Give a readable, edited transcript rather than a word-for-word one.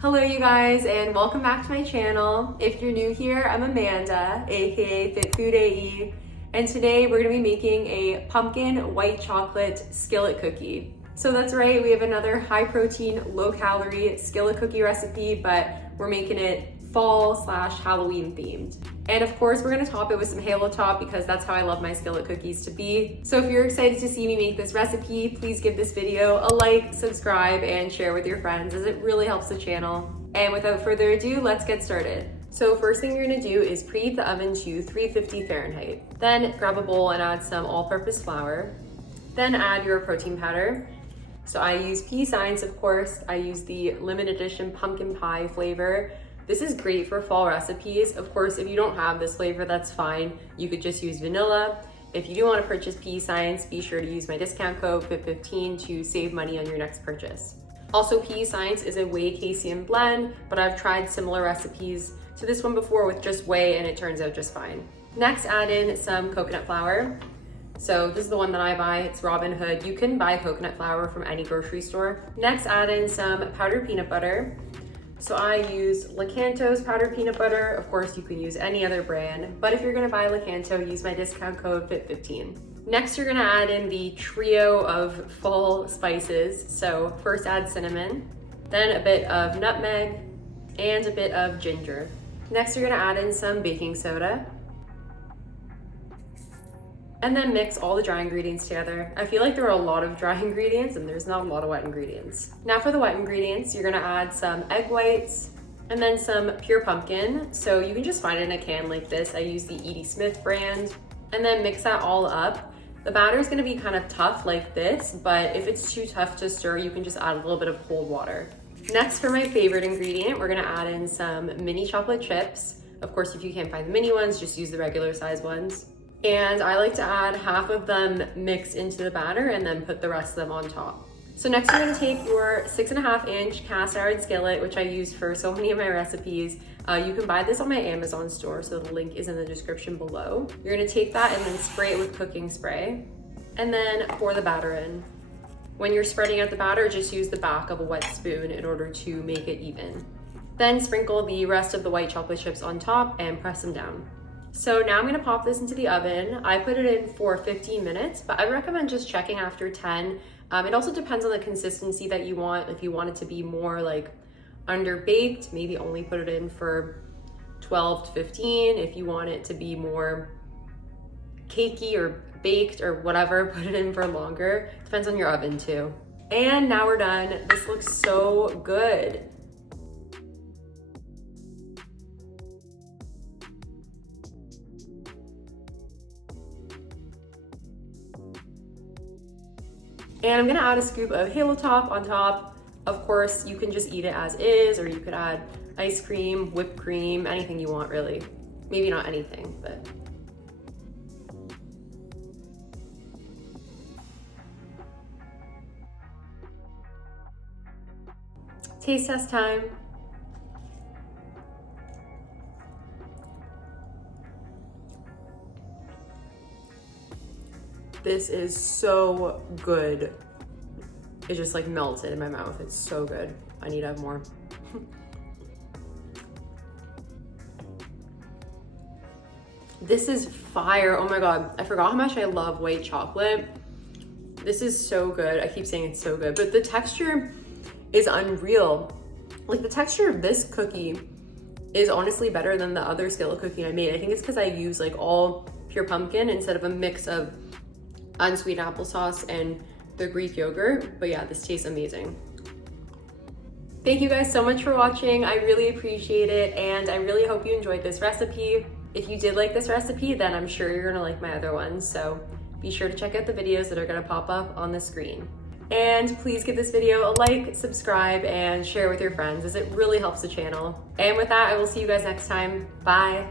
Hello you guys, and welcome back to my channel. If you're new here, I'm Amanda, aka Fit Food AE, and today we're gonna be making a pumpkin white chocolate skillet cookie. So that's right, we have another high protein, low calorie skillet cookie recipe, but we're making it fall/Halloween themed. And of course, we're gonna top it with some Halo Top because that's how I love my skillet cookies to be. So if you're excited to see me make this recipe, please give this video a like, subscribe, and share with your friends as it really helps the channel. And without further ado, let's get started. So first thing you're gonna do is preheat the oven to 350 Fahrenheit. Then grab a bowl and add some all-purpose flour. Then add your protein powder. So I use pea signs, of course. I use the limited edition pumpkin pie flavor. This is great for fall recipes. Of course, if you don't have this flavor, that's fine. You could just use vanilla. If you do want to purchase pea signs, be sure to use my discount code FIT15 to save money on your next purchase. Also, pea signs is a whey casein blend, but I've tried similar recipes to this one before with just whey and it turns out just fine. Next, add in some coconut flour. So this is the one that I buy, it's Robin Hood. You can buy coconut flour from any grocery store. Next, add in some powdered peanut butter. So I use Lakanto's powdered peanut butter. Of course, you can use any other brand, but if you're gonna buy Lakanto, use my discount code FIT15. Next, you're gonna add in the trio of fall spices. So first add cinnamon, then a bit of nutmeg, and a bit of ginger. Next, you're gonna add in some baking soda, and then mix all the dry ingredients together. I feel like there are a lot of dry ingredients and there's not a lot of wet ingredients. Now for the wet ingredients, you're gonna add some egg whites and then some pure pumpkin. So you can just find it in a can like this. I use the Edie Smith brand, and then mix that all up. The batter is gonna be kind of tough like this, but if it's too tough to stir, you can just add a little bit of cold water. Next, for my favorite ingredient, we're gonna add in some mini chocolate chips. Of course, if you can't find the mini ones, just use the regular size ones. And I like to add half of them mixed into the batter and then put the rest of them on top. So next you're gonna take your 6.5-inch cast iron skillet, which I use for so many of my recipes. You can buy this on my Amazon store, so the link is in the description below. You're gonna take that and then spray it with cooking spray, and then pour the batter in. When you're spreading out the batter, just use the back of a wet spoon in order to make it even. Then sprinkle the rest of the white chocolate chips on top and press them down. So now I'm gonna pop this into the oven. I put it in for 15 minutes, but I recommend just checking after 10. It also depends on the consistency that you want. If you want it to be more like under-baked, maybe only put it in for 12 to 15. If you want it to be more cakey or baked or whatever, put it in for longer. Depends on your oven too. And now we're done. This looks so good. And I'm gonna add a scoop of Halo Top on top. Of course, you can just eat it as is, or you could add ice cream, whipped cream, anything you want really. Maybe not anything, but. Taste test time. This is so good. It just like melted in my mouth. It's so good. I need to have more. This is fire. Oh my God. I forgot how much I love white chocolate. This is so good. I keep saying it's so good, but the texture is unreal. Like the texture of this cookie is honestly better than the other skillet cookie I made. I think it's because I use like all pure pumpkin instead of a mix of unsweetened applesauce and the Greek yogurt. But yeah, this tastes amazing. Thank you guys so much for watching. I really appreciate it, and I really hope you enjoyed this recipe. If you did like this recipe, then I'm sure you're gonna like my other ones, so be sure to check out the videos that are gonna pop up on the screen. And please give this video a like, subscribe, and share with your friends as it really helps the channel. And with that, I will see you guys next time. Bye.